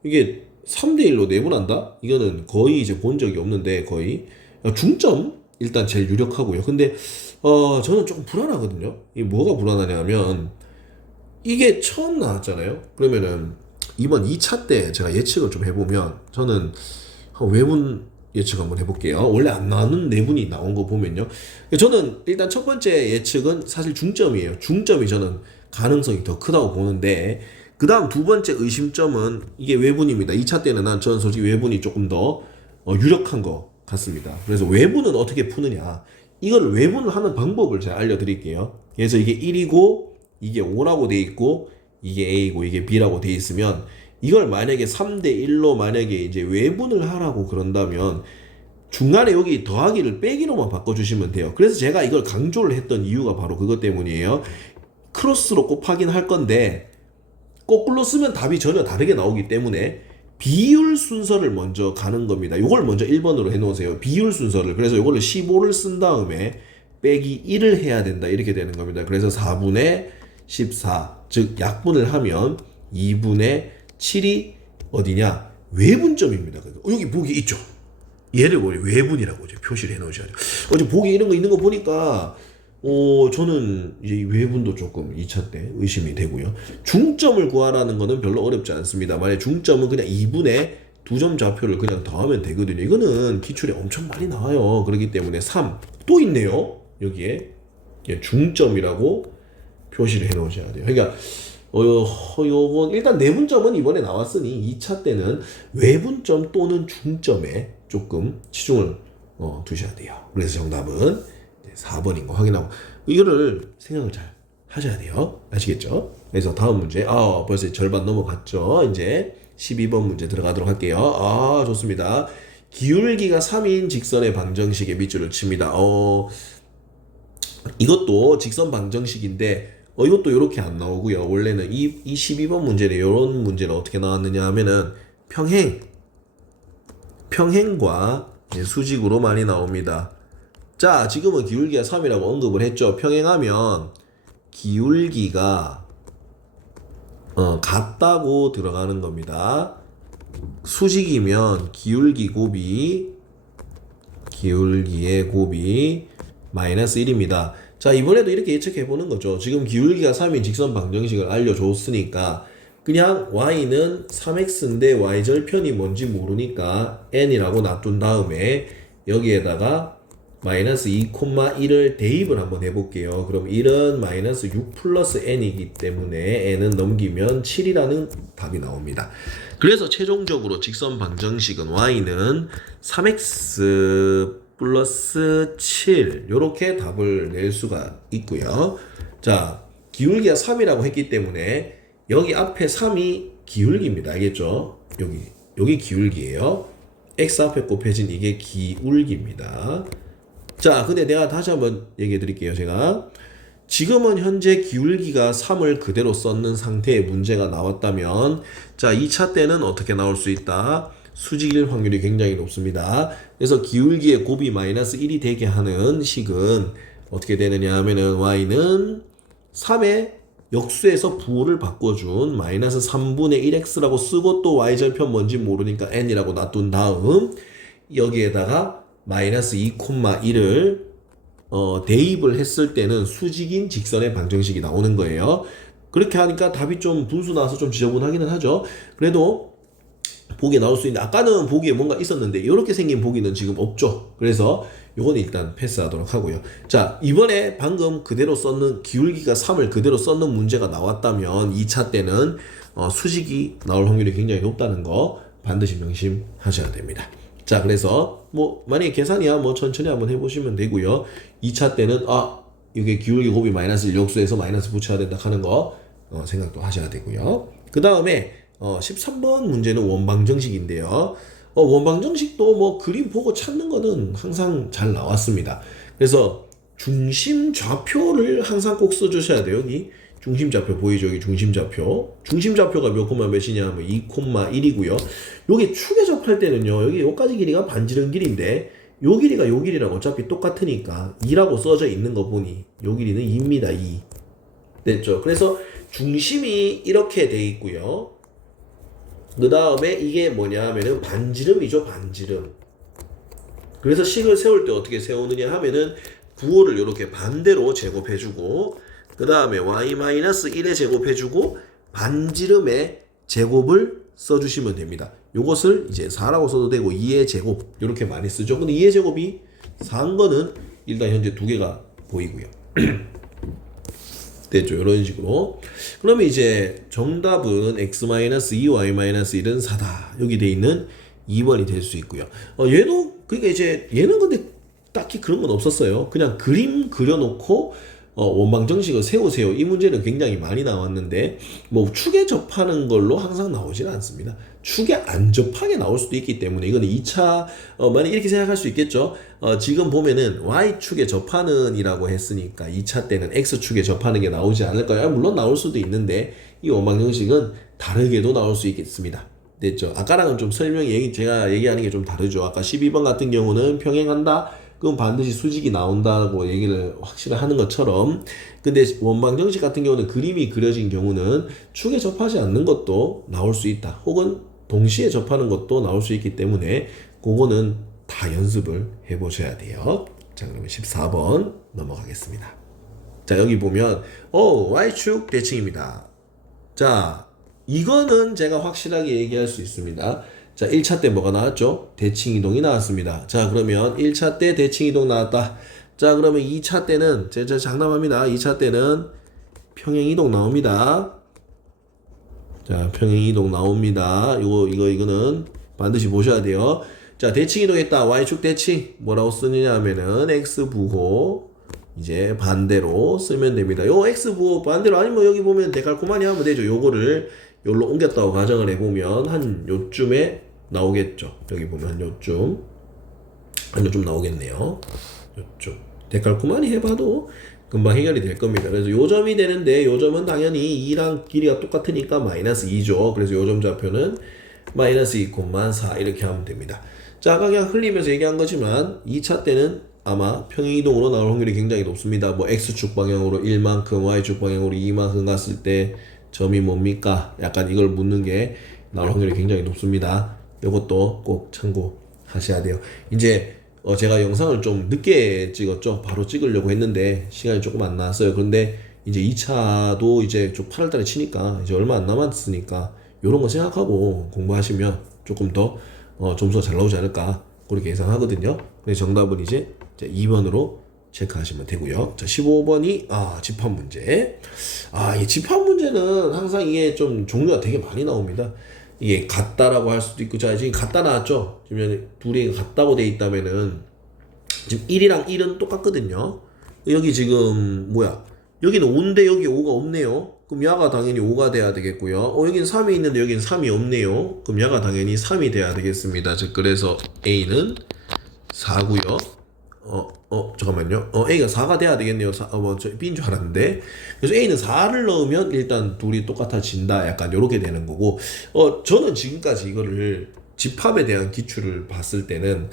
이게 3대1로 내분한다? 이거는 거의 이제 본 적이 없는데 거의 중점 일단 제일 유력하고요. 근데 저는 조금 불안하거든요. 이게 뭐가 불안하냐면 이게 처음 나왔잖아요. 그러면은 이번 2차 때 제가 예측을 좀 해보면 저는 외분 예측 한번 해볼게요. 원래 안 나오는 내분이 나온 거 보면요. 저는 일단 첫 번째 예측은 사실 중점이에요. 중점이 저는 가능성이 더 크다고 보는데 그 다음 두 번째 의심점은 이게 외분입니다. 2차 때는 저는 솔직히 외분이 조금 더 유력한 것 같습니다. 그래서 외분은 어떻게 푸느냐 이걸 외분을 하는 방법을 제가 알려드릴게요. 그래서 이게 1이고 이게 5라고 돼 있고 이게 A고 이게 B라고 돼 있으면 이걸 만약에 3대1로 만약에 이제 외분을 하라고 그런다면 중간에 여기 더하기를 빼기로만 바꿔주시면 돼요. 그래서 제가 이걸 강조를 했던 이유가 바로 그것 때문이에요. 크로스로 곱하긴 할 건데 거꾸로 쓰면 답이 전혀 다르게 나오기 때문에 비율 순서를 먼저 가는 겁니다. 이걸 먼저 1번으로 해놓으세요. 비율 순서를. 그래서 이거를 15를 쓴 다음에 빼기 1을 해야 된다. 이렇게 되는 겁니다. 그래서 4분의 14, 즉 약분을 하면 2분의 7이 어디냐? 외분점입니다. 여기 보기 있죠? 얘를 외분이라고 이제 표시를 해놓으셔야 돼요. 어제 보기 이런 거 있는 거 보니까 저는 이제 외분도 조금 2차 때 의심이 되고요. 중점을 구하라는 거는 별로 어렵지 않습니다. 만약 중점은 그냥 2분의 2점 좌표를 그냥 더하면 되거든요. 이거는 기출에 엄청 많이 나와요. 그렇기 때문에 3 또 있네요. 여기에 중점이라고 표시를 해 놓으셔야 돼요. 그러니까 요건 일단 내분점은 이번에 나왔으니 2차 때는 외분점 또는 중점에 조금 치중을 두셔야 돼요. 그래서 정답은 4번인 거 확인하고 이거를 생각을 잘 하셔야 돼요. 아시겠죠? 그래서 다음 문제. 벌써 절반 넘어갔죠. 이제 12번 문제 들어가도록 할게요. 좋습니다. 기울기가 3인 직선의 방정식에 밑줄을 칩니다. 이것도 직선 방정식인데 이것도 이렇게 안 나오고요. 원래는 이 12번 문제는 이런 문제는 어떻게 나왔느냐 하면은 평행과 이제 수직으로 많이 나옵니다. 자, 지금은 기울기가 3이라고 언급을 했죠. 평행하면 기울기가 같다고 들어가는 겁니다. 수직이면 기울기의 곱이 마이너스 1입니다. 자, 이번에도 이렇게 예측해 보는 거죠. 지금 기울기가 3인 직선 방정식을 알려줬으니까 그냥 y는 3x인데 y절편이 뭔지 모르니까 n이라고 놔둔 다음에 여기에다가 마이너스 2,1을 대입을 한번 해볼게요. 그럼 1은 마이너스 6 플러스 n이기 때문에 n은 넘기면 7이라는 답이 나옵니다. 그래서 최종적으로 직선 방정식은 y는 3x 플러스 7 이렇게 답을 낼 수가 있고요. 자, 기울기가 3이라고 했기 때문에 여기 앞에 3이 기울기입니다. 알겠죠? 여기 기울기예요. x 앞에 곱해진 이게 기울기입니다. 자, 근데 내가 다시 한번 얘기해 드릴게요. 제가 지금은 현재 기울기가 3을 그대로 썼는 상태의 문제가 나왔다면 자, 2차 때는 어떻게 나올 수 있다? 수직일 확률이 굉장히 높습니다. 그래서 기울기의 곱이 마이너스 1이 되게 하는 식은 어떻게 되느냐 하면은 y는 3의 역수에서 부호를 바꿔준 마이너스 3분의 1x라고 쓰고 또 y절편 뭔지 모르니까 n이라고 놔둔 다음 여기에다가 마이너스 2,1을 대입을 했을 때는 수직인 직선의 방정식이 나오는 거예요. 그렇게 하니까 답이 좀 분수 나와서 좀 지저분하기는 하죠. 그래도 보기에 나올 수 있는데 아까는 보기에 뭔가 있었는데 이렇게 생긴 보기는 지금 없죠. 그래서 요건 일단 패스하도록 하고요. 자, 이번에 방금 그대로 썼는 기울기가 3을 그대로 썼는 문제가 나왔다면 2차 때는 수직이 나올 확률이 굉장히 높다는 거 반드시 명심하셔야 됩니다. 자, 그래서 만약에 계산이야 천천히 한번 해보시면 되고요. 2차 때는 이게 기울기 곱이 마이너스 1 역수에서 마이너스 붙여야 된다 하는 거 생각도 하셔야 되고요. 그 다음에 13번 문제는 원방정식인데요. 원방정식도 그림 보고 찾는 거는 항상 잘 나왔습니다. 그래서 중심좌표를 항상 꼭 써주셔야 돼요. 여기 중심좌표 보이죠? 여기 중심좌표가 몇 콤마 몇이냐 하면 2,1이고요. 요게 축에 접할 때는요, 여기 요까지 길이가 반지름 길이인데 요 길이가 요 길이랑 어차피 똑같으니까 2라고 써져 있는 거 보니 요 길이는 2입니다. 2 됐죠? 그래서 중심이 이렇게 돼 있고요. 그 다음에 이게 뭐냐 하면은 반지름이죠. 반지름. 그래서 식을 세울 때 어떻게 세우느냐 하면은 부호를 이렇게 반대로 제곱해주고 그 다음에 y-1에 제곱해주고 반지름의 제곱을 써주시면 됩니다. 요것을 이제 4라고 써도 되고 2의 제곱 이렇게 많이 쓰죠. 근데 2의 제곱이 4인 거는 일단 현재 두 개가 보이고요. 됐죠. 이런 식으로. 그러면 이제 정답은 x-2 y-1은 4다. 여기 돼 있는 2번이 될 수 있고요. 얘도 그러니까 이제 얘는 근데 딱히 그런 건 없었어요. 그냥 그림 그려놓고 원방정식을 세우세요. 이 문제는 굉장히 많이 나왔는데 축에 접하는 걸로 항상 나오지는 않습니다. 축에 안 접하게 나올 수도 있기 때문에 이거는 2차 만약 이렇게 생각할 수 있겠죠. 지금 보면은 Y축에 접하는 이라고 했으니까 2차 때는 X축에 접하는 게 나오지 않을까요? 물론 나올 수도 있는데 이 원방정식은 다르게도 나올 수 있겠습니다. 됐죠? 아까랑은 좀 제가 얘기하는 게 좀 다르죠. 아까 12번 같은 경우는 평행한다. 그럼 반드시 수직이 나온다고 얘기를 확실히 하는 것처럼 근데 원방정식 같은 경우는 그림이 그려진 경우는 축에 접하지 않는 것도 나올 수 있다. 혹은 동시에 접하는 것도 나올 수 있기 때문에 그거는 다 연습을 해보셔야 돼요. 자, 그러면 14번 넘어가겠습니다. 자, 여기 보면 Y축 대칭입니다. 자, 이거는 제가 확실하게 얘기할 수 있습니다. 자, 1차 때 뭐가 나왔죠? 대칭이동이 나왔습니다. 자, 그러면 1차 때 대칭이동 나왔다. 자, 그러면 2차 때는 제가 장담합니다. 2차 때는 평행이동 나옵니다. 자, 평행이동 나옵니다. 이거는 반드시 보셔야 돼요. 자, 대칭이동 했다. Y축 대칭 뭐라고 쓰느냐 하면은 X부호 이제 반대로 쓰면 됩니다. 요 x 부호 반대로 아니면 여기 보면 데칼코마니 하면 되죠. 요거를 여기로 옮겼다고 가정을 해보면 한 요쯤에 나오겠죠. 여기 보면 한 요쯤 나오겠네요. 요쯤 데칼코마니 해봐도 금방 해결이 될 겁니다. 그래서 요점이 되는데 요점은 당연히 2랑 길이가 똑같으니까 마이너스 2죠. 그래서 요점 좌표는 마이너스 2,4 이렇게 하면 됩니다. 자, 아까 그냥 흘리면서 얘기한 거지만 2차 때는 아마 평행이동으로 나올 확률이 굉장히 높습니다. 뭐 X축 방향으로 1만큼, Y축 방향으로 2만큼 갔을 때 점이 뭡니까? 약간 이걸 묻는 게 나올 확률이 굉장히 높습니다. 이것도 꼭 참고하셔야 돼요. 이제 제가 영상을 좀 늦게 찍었죠. 바로 찍으려고 했는데 시간이 조금 안 나왔어요. 그런데 이제 2차도 이제 좀 8월달에 치니까 이제 얼마 안 남았으니까 이런 거 생각하고 공부하시면 조금 더 점수가 잘 나오지 않을까 그렇게 예상하거든요. 그래서 정답은 이제 2번으로 체크하시면 되고요. 자, 15번이 집합 문제. 이 집합 문제는 항상 이게 좀 종류가 되게 많이 나옵니다. 이게 같다라고 할 수도 있고, 자, 지금 같다 나왔죠? 지금 둘이 같다고 돼 있다면은, 지금 1이랑 1은 똑같거든요. 여기 지금, 여기는 5인데 여기 5가 없네요. 그럼 야가 당연히 5가 돼야 되겠고요. 여기는 3이 있는데 여기는 3이 없네요. 그럼 야가 당연히 3이 돼야 되겠습니다. 즉, 그래서 A는 4고요. 잠깐만요. A가 4가 돼야 되겠네요. 저 B인 줄 알았는데. 그래서 A는 4를 넣으면 일단 둘이 똑같아진다. 약간 요렇게 되는 거고. 저는 지금까지 이거를 집합에 대한 기출을 봤을 때는,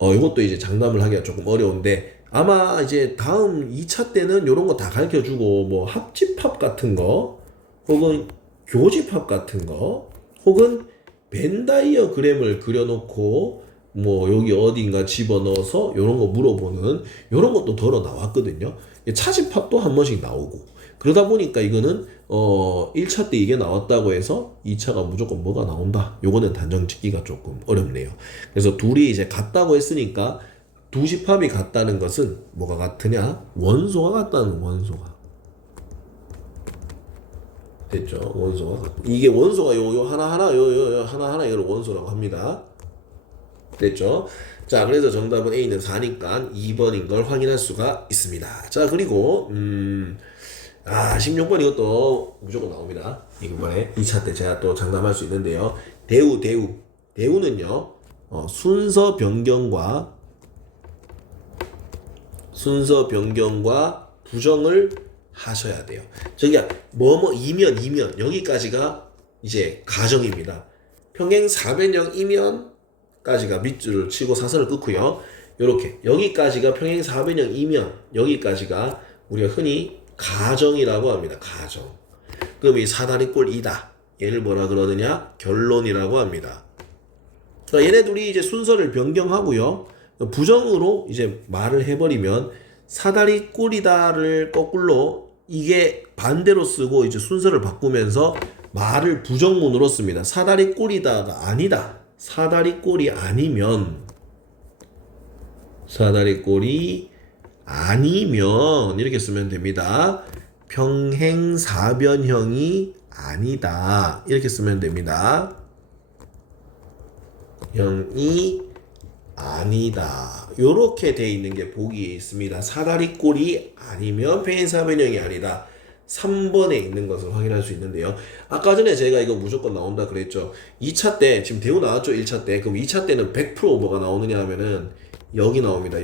이것도 이제 장담을 하기가 조금 어려운데, 아마 이제 다음 2차 때는 요런 거 다 가르쳐 주고, 뭐 합집합 같은 거, 혹은 교집합 같은 거, 혹은 벤 다이어그램을 그려놓고, 뭐 여기 어딘가 집어넣어서 이런 거 물어보는 이런 것도 덜어 나왔거든요. 차집합도 한 번씩 나오고 그러다 보니까 이거는 1차 때 이게 나왔다고 해서 2차가 무조건 뭐가 나온다. 요거는 단정 짓기가 조금 어렵네요. 그래서 둘이 이제 같다고 했으니까 두 집합이 같다는 것은 뭐가 같으냐? 원소가 같다는 원소가. 됐죠? 원소가. 이게 원소가 요 하나하나 하나하나 이걸 원소라고 합니다. 됐죠? 자, 그래서 정답은 A는 4니까 2번인 걸 확인할 수가 있습니다. 자, 그리고 16번 이것도 무조건 나옵니다. 이번에 2차 때 제가 또 장담할 수 있는데요. 대우는요. 순서 변경과 부정을 하셔야 돼요. 저기야 이면 여기까지가 이제 가정입니다. 평행 4변형이면 까지가 밑줄을 치고 사선을 끊고요. 요렇게 여기까지가 평행 4변형이면 여기까지가 우리가 흔히 가정이라고 합니다. 가정. 그럼 이 사다리꼴 2다. 얘를 뭐라 그러느냐? 결론이라고 합니다. 그러니까 얘네 둘이 이제 순서를 변경하고요. 부정으로 이제 말을 해버리면 사다리꼴이다를 거꾸로 이게 반대로 쓰고 이제 순서를 바꾸면서 말을 부정문으로 씁니다. 사다리꼴이다가 아니다. 사다리꼴이 아니면 이렇게 쓰면 됩니다. 평행 4변형이 아니다. 이렇게 쓰면 됩니다. 형이 아니다. 요렇게 돼 있는 게 보기에 있습니다. 사다리꼴이 아니면 평행 4변형이 아니다. 3번에 있는 것을 확인할 수 있는데요. 아까 전에 제가 이거 무조건 나온다 그랬죠. 2차 때 지금 대우 나왔죠. 1차 때. 그럼 2차 때는 100% 뭐가 나오느냐 하면은 여기 나옵니다.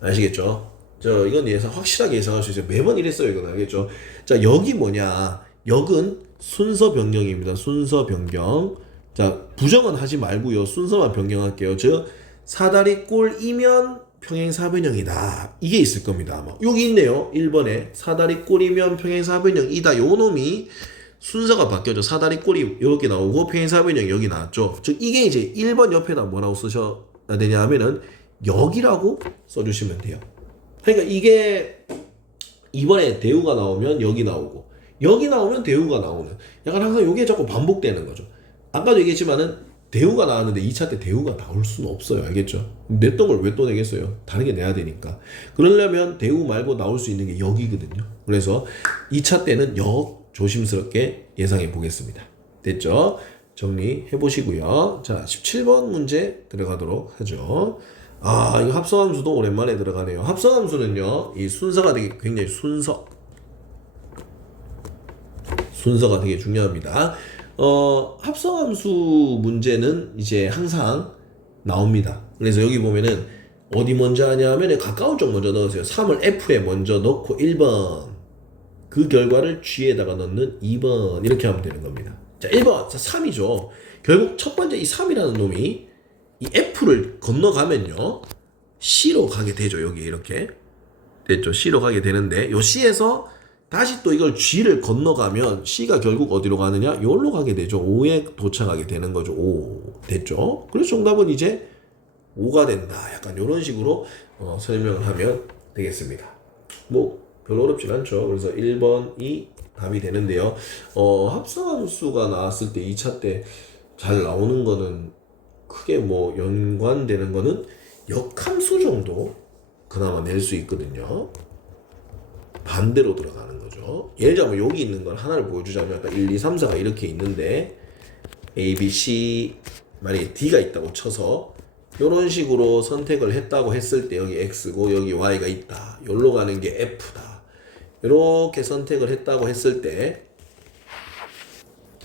아시겠죠? 이건 확실하게 예상할 수 있어요. 매번 이랬어요. 이건 알겠죠? 자, 여기 뭐냐? 역은 순서 변경입니다. 순서 변경. 자, 부정은 하지 말고요. 순서만 변경할게요. 즉 사다리꼴이면 평행 4변형이다. 이게 있을 겁니다. 아마. 여기 있네요. 1번에 사다리꼴이면 평행 4변형이다. 요 놈이 순서가 바뀌어져. 사다리꼴이 이렇게 나오고 평행 4변형 여기 나왔죠. 즉 이게 이제 1번 옆에다 뭐라고 쓰셔야 되냐 하면은 여기라고 써주시면 돼요. 그러니까 이게 이번에 대우가 나오면 여기 나오고 여기 나오면 대우가 나오는 약간 항상 이게 자꾸 반복되는 거죠. 아까도 얘기했지만은 대우가 나왔는데 2차 때 대우가 나올 수는 없어요. 알겠죠? 냈던 걸 왜 또 내겠어요? 다르게 내야 되니까. 그러려면 대우 말고 나올 수 있는 게 역이거든요. 그래서 2차 때는 역 조심스럽게 예상해 보겠습니다. 됐죠? 정리해 보시고요. 자, 17번 문제 들어가도록 하죠. 이거 합성함수도 오랜만에 들어가네요. 합성함수는요, 이 순서가 되게 굉장히 순서가 되게 중요합니다. 합성함수 문제는 이제 항상 나옵니다. 그래서 여기 보면은 어디 먼저 하냐 하면 가까운 쪽 먼저 넣으세요. 3을 F에 먼저 넣고 1번. 그 결과를 G에다가 넣는 2번. 이렇게 하면 되는 겁니다. 자, 1번. 자, 3이죠. 결국 첫 번째 이 3이라는 놈이 이 F를 건너가면요. C로 가게 되죠. 여기 이렇게. 됐죠. C로 가게 되는데 요 C에서 다시 또 이걸 G를 건너가면 C가 결국 어디로 가느냐? 여기로 가게 되죠. 5에 도착하게 되는 거죠. 5. 됐죠? 그래서 정답은 이제 5가 된다. 약간 이런 식으로 설명을 하면 되겠습니다. 뭐 별로 어렵진 않죠. 그래서 1번이 답이 되는데요. 합성함수가 나왔을 때 2차 때 잘 나오는 거는 크게 뭐 연관되는 거는 역함수 정도 그나마 낼 수 있거든요. 반대로 들어가는 거죠. 예를 들자면 여기 있는 걸 하나를 보여주자면 아까 1, 2, 3, 4가 이렇게 있는데 A, B, C 만약에 D가 있다고 쳐서 이런 식으로 선택을 했다고 했을 때 여기 X고 여기 Y가 있다. 여기로 가는 게 F다. 이렇게 선택을 했다고 했을 때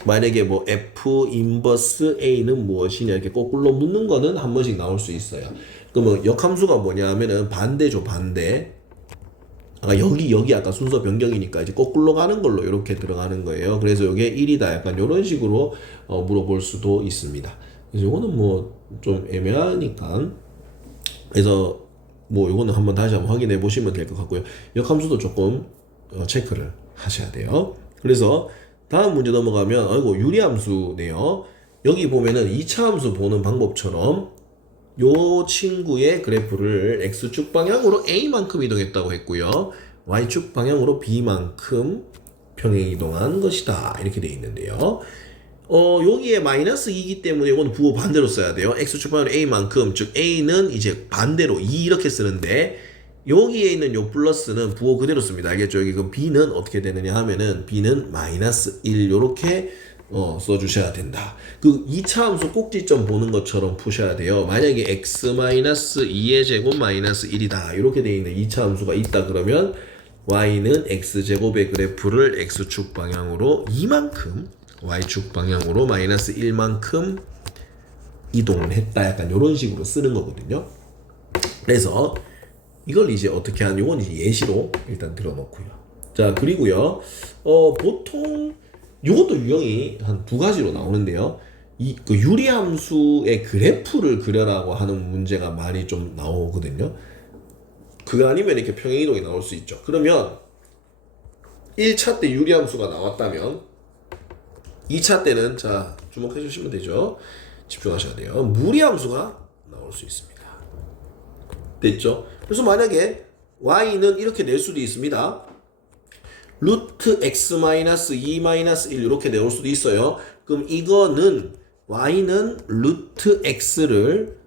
만약에 뭐 F 인버스 A는 무엇이냐 이렇게 거꾸로 묻는 거는 한 번씩 나올 수 있어요. 그러면 역함수가 뭐냐 하면은 반대죠. 반대. 여기 아까 순서 변경이니까 이제 거꾸로 가는 걸로 이렇게 들어가는 거예요. 그래서 이게 1이다. 약간 이런 식으로 물어볼 수도 있습니다. 그래서 이거는 뭐 좀 애매하니까 그래서 뭐 이거는 한번 다시 한번 확인해 보시면 될 것 같고요. 역함수도 조금 체크를 하셔야 돼요. 그래서 다음 문제 넘어가면 아이고 유리함수네요. 여기 보면은 2차 함수 보는 방법처럼 요 친구의 그래프를 X축 방향으로 A만큼 이동했다고 했고요. Y축 방향으로 B만큼 평행 이동한 것이다. 이렇게 되어 있는데요. 여기에 마이너스 2이기 때문에 이건 부호 반대로 써야 돼요. X축 방향으로 A만큼, 즉 A는 이제 반대로 2 이렇게 쓰는데 여기에 있는 요 플러스는 부호 그대로 씁니다. 알겠죠? 여기 그럼 B는 어떻게 되느냐 하면은 B는 마이너스 1 요렇게 써주셔야 된다. 그 2차 함수 꼭지점 보는 것처럼 푸셔야 돼요. 만약에 x-2의 제곱 마이너스 1이다. 이렇게 되어 있는 2차 함수가 있다 그러면 y는 x제곱의 그래프를 x축 방향으로 2만큼 y축 방향으로 마이너스 1만큼 이동을 했다. 약간 이런 식으로 쓰는 거거든요. 그래서 이걸 이제 어떻게 하는 이건 이제 예시로 일단 들어놓고요. 자, 그리고요. 보통 이것도 유형이 한 두 가지로 나오는데요. 그 유리함수의 그래프를 그려라고 하는 문제가 많이 좀 나오거든요. 그거 아니면 이렇게 평행이동이 나올 수 있죠. 그러면 1차 때 유리함수가 나왔다면 2차 때는 자 주목해 주시면 되죠. 집중하셔야 돼요. 무리함수가 나올 수 있습니다. 됐죠? 그래서 만약에 y는 이렇게 낼 수도 있습니다. 루트 x-2-1 이렇게 내올 수도 있어요. 그럼 이거는 y는 루트 x를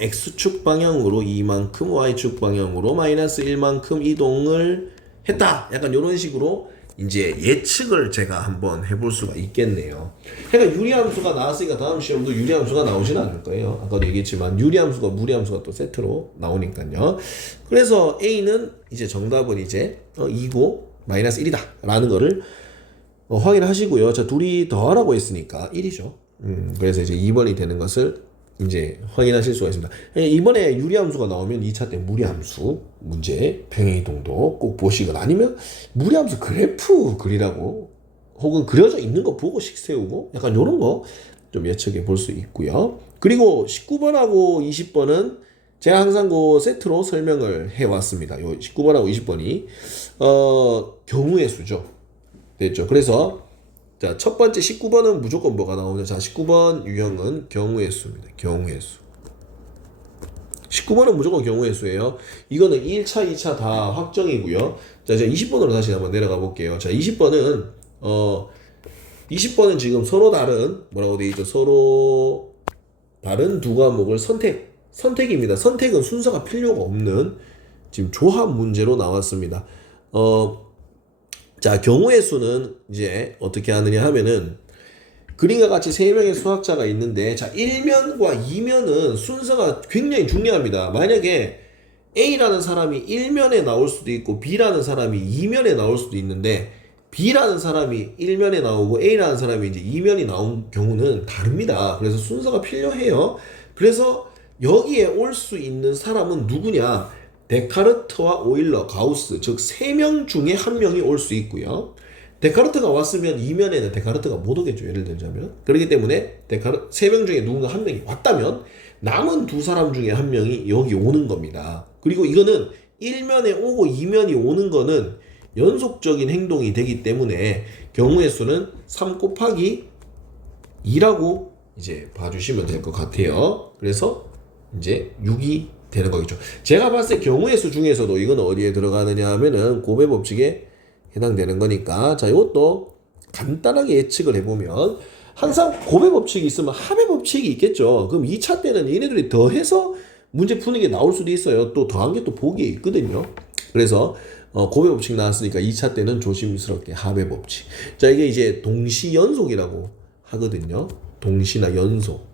x축 방향으로 2만큼 y축 방향으로 마이너스 1만큼 이동을 했다. 약간 이런 식으로 이제 예측을 제가 한번 해볼 수가 있겠네요. 그러니까 유리함수가 나왔으니까 다음 시험도 유리함수가 나오진 않을 거예요. 아까도 얘기했지만 유리함수가 무리함수가 또 세트로 나오니까요. 그래서 A는 이제 정답은 이제 2고 마이너스 1이다 라는 거를 확인하시고요. 자, 둘이 더하라고 했으니까 1이죠. 그래서 이제 2번이 되는 것을 이제 확인하실 수가 있습니다. 이번에 유리함수가 나오면 2차 때 무리함수 문제 평행이동도 꼭 보시거나 아니면 무리함수 그래프 그리라고 혹은 그려져 있는 거 보고씩 세우고 약간 이런 거 좀 예측해 볼 수 있고요. 그리고 19번하고 20번은 제가 항상 그 세트로 설명을 해왔습니다. 요 19번하고 20번이 경우의 수죠. 됐죠. 그래서 자, 첫 번째 19번은 무조건 뭐가 나오냐. 자, 19번 유형은 경우의 수입니다. 경우의 수. 19번은 무조건 경우의 수예요. 이거는 1차, 2차 다 확정이고요. 자, 이제 20번으로 다시 한번 내려가 볼게요. 자, 20번은 20번은 지금 서로 다른 뭐라고 되어 있죠? 서로 다른 두 과목을 선택입니다. 선택은 순서가 필요가 없는 지금 조합 문제로 나왔습니다. 자, 경우의 수는 이제 어떻게 하느냐 하면은 그림과 같이 세 명의 수학자가 있는데, 자, 1면과 2면은 순서가 굉장히 중요합니다. 만약에 A라는 사람이 1면에 나올 수도 있고 B라는 사람이 2면에 나올 수도 있는데, B라는 사람이 1면에 나오고 A라는 사람이 이제 2면이 나온 경우는 다릅니다. 그래서 순서가 필요해요. 그래서 여기에 올 수 있는 사람은 누구냐? 데카르트와 오일러, 가우스, 즉 3명 중에 1명이 올 수 있고요. 데카르트가 왔으면 2면에는 데카르트가 못 오겠죠. 예를 들자면. 그렇기 때문에 3명 중에 누군가 1명이 왔다면 남은 2사람 중에 1명이 여기 오는 겁니다. 그리고 이거는 1면에 오고 2면이 오는 거는 연속적인 행동이 되기 때문에 경우의 수는 3 곱하기 2라고 이제 봐주시면 될 것 같아요. 그래서 이제 6이 되는 거겠죠. 제가 봤을 때 경우의 수 중에서도 이건 어디에 들어가느냐 하면은 곱의 법칙에 해당되는 거니까, 자, 이것도 간단하게 예측을 해보면 항상 곱의 법칙이 있으면 합의 법칙이 있겠죠. 그럼 2차 때는 얘네들이 더해서 문제 푸는 게 나올 수도 있어요. 또 더한 게 또 보기에 있거든요. 그래서 곱의 법칙 나왔으니까 2차 때는 조심스럽게 합의 법칙. 자, 이게 이제 동시연속이라고 하거든요. 동시나 연속.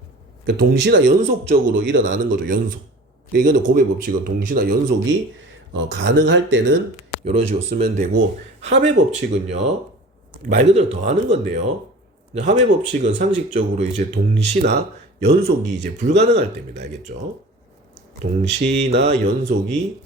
그러니까 동시나 연속적으로 일어나는 거죠. 연속. 이거는 곱의 법칙은 동시나 연속이 가능할 때는 이런 식으로 쓰면 되고, 합의 법칙은요, 말 그대로 더하는 건데요. 합의 법칙은 상식적으로 이제 동시나 연속이 이제 불가능할 때입니다. 알겠죠? 동시나 연속이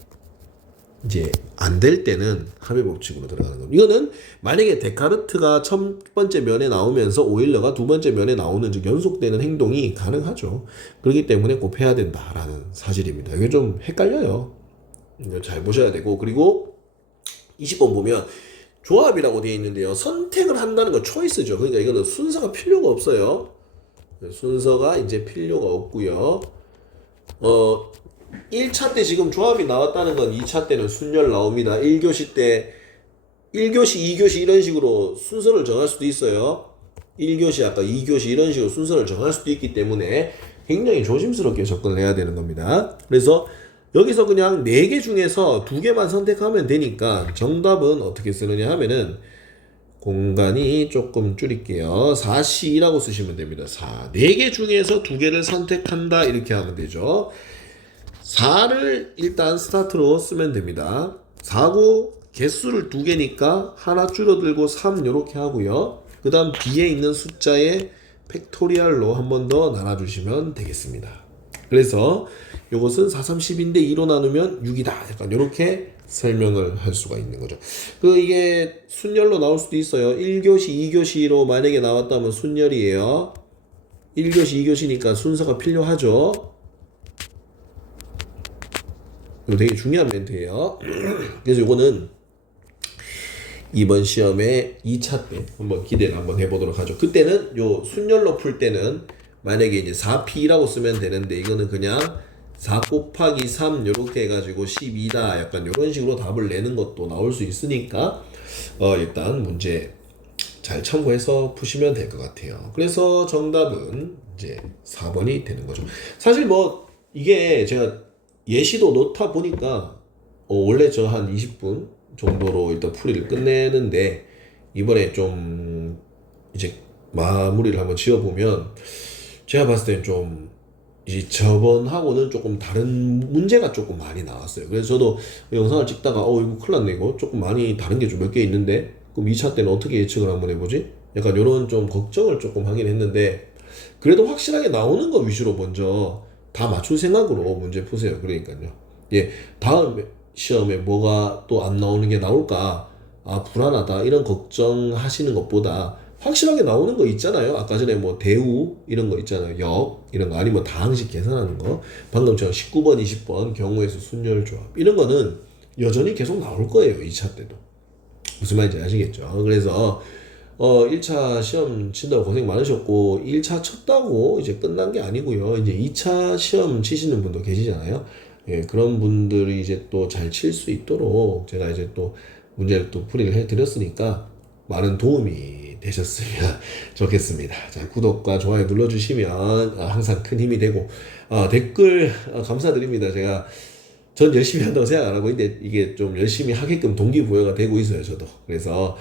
이제 안 될 때는 합의 법칙으로 들어가는 겁니다. 이거는 만약에 데카르트가 첫 번째 면에 나오면서 오일러가 두 번째 면에 나오는, 즉 연속되는 행동이 가능하죠. 그렇기 때문에 꼭 해야 된다라는 사실입니다. 이게 좀 헷갈려요. 이거 잘 보셔야 되고, 그리고 20번 보면 조합이라고 되어 있는데요. 선택을 한다는 건 초이스죠. 그러니까 이거는 순서가 필요가 없어요. 순서가 이제 필요가 없고요. 1차 때 지금 조합이 나왔다는 건 2차 때는 순열 나옵니다. 1교시 때 1교시, 2교시 이런 식으로 순서를 정할 수도 있어요. 1교시 아까 2교시 이런 식으로 순서를 정할 수도 있기 때문에 굉장히 조심스럽게 접근을 해야 되는 겁니다. 그래서 여기서 그냥 4개 중에서 2개만 선택하면 되니까 정답은 어떻게 쓰느냐 하면은 공간이 조금 줄일게요. 4C라고 쓰시면 됩니다. 4. 4개 중에서 2개를 선택한다 이렇게 하면 되죠. 4를 일단 스타트로 쓰면 됩니다. 4고 개수를 2개니까 하나 줄어들고 3 이렇게 하고요. 그 다음 뒤에 있는 숫자의 팩토리얼로 한 번 더 나눠주시면 되겠습니다. 그래서 이것은 4, 3, 10인데 2로 나누면 6이다. 약간 이렇게 설명을 할 수가 있는 거죠. 이게 순열로 나올 수도 있어요. 1교시, 2교시로 만약에 나왔다면 순열이에요. 1교시, 2교시니까 순서가 필요하죠. 이거 되게 중요한 멘트예요. 그래서 이거는 이번 시험에 2차 때 한번 기대를 한번 해보도록 하죠. 그때는 요 순열로 풀 때는 만약에 이제 4P라고 쓰면 되는데, 이거는 그냥 4 곱하기 3 이렇게 해가지고 12다 약간 이런 식으로 답을 내는 것도 나올 수 있으니까 일단 문제 잘 참고해서 푸시면 될 것 같아요. 그래서 정답은 이제 4번이 되는 거죠. 사실 뭐 이게 제가 예시도 넣다 보니까 원래 저 한 20분 정도로 일단 풀이를 끝내는데, 이번에 좀 이제 마무리를 한번 지어보면 제가 봤을 땐 좀 이제 저번하고는 조금 다른 문제가 조금 많이 나왔어요. 그래서 저도 영상을 찍다가 이거 큰일 났네, 이거 조금 많이 다른 게 좀 몇 개 있는데 그럼 2차 때는 어떻게 예측을 한번 해보지? 약간 이런 좀 걱정을 조금 하긴 했는데, 그래도 확실하게 나오는 거 위주로 먼저 다 맞출 생각으로 문제 푸세요. 그러니까요. 예, 다음 시험에 뭐가 또 안 나오는 게 나올까, 불안하다 이런 걱정하시는 것보다 확실하게 나오는 거 있잖아요. 아까 전에 뭐 대우 이런 거 있잖아요. 역 이런 거, 아니면 다항식 계산하는 거, 방금처럼 19번 20번 경우의 수 순열조합 이런 거는 여전히 계속 나올 거예요. 2차 때도. 무슨 말인지 아시겠죠? 그래서 1차 시험 친다고 고생 많으셨고 1차 쳤다고 이제 끝난 게 아니고요. 이제 2차 시험 치시는 분도 계시잖아요. 예, 그런 분들이 이제 또 잘 칠 수 있도록 제가 이제 또 문제를 또 풀이를 해드렸으니까 많은 도움이 되셨으면 좋겠습니다. 자, 구독과 좋아요 눌러주시면 항상 큰 힘이 되고, 댓글 감사드립니다. 전 열심히 한다고 생각 안 하고 있는데 이게 좀 열심히 하게끔 동기부여가 되고 있어요. 저도. 그래서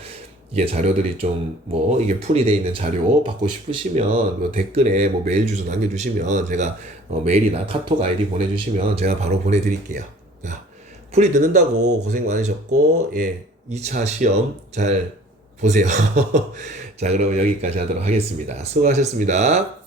이게 자료들이 좀 뭐 이게 풀이 돼 있는 자료 받고 싶으시면 뭐 댓글에 뭐 메일 주소 남겨주시면 제가 메일이나 카톡 아이디 보내주시면 제가 바로 보내드릴게요. 자, 풀이 듣는다고 고생 많으셨고, 예, 2차 시험 잘 보세요. 자, 그러면 여기까지 하도록 하겠습니다. 수고하셨습니다.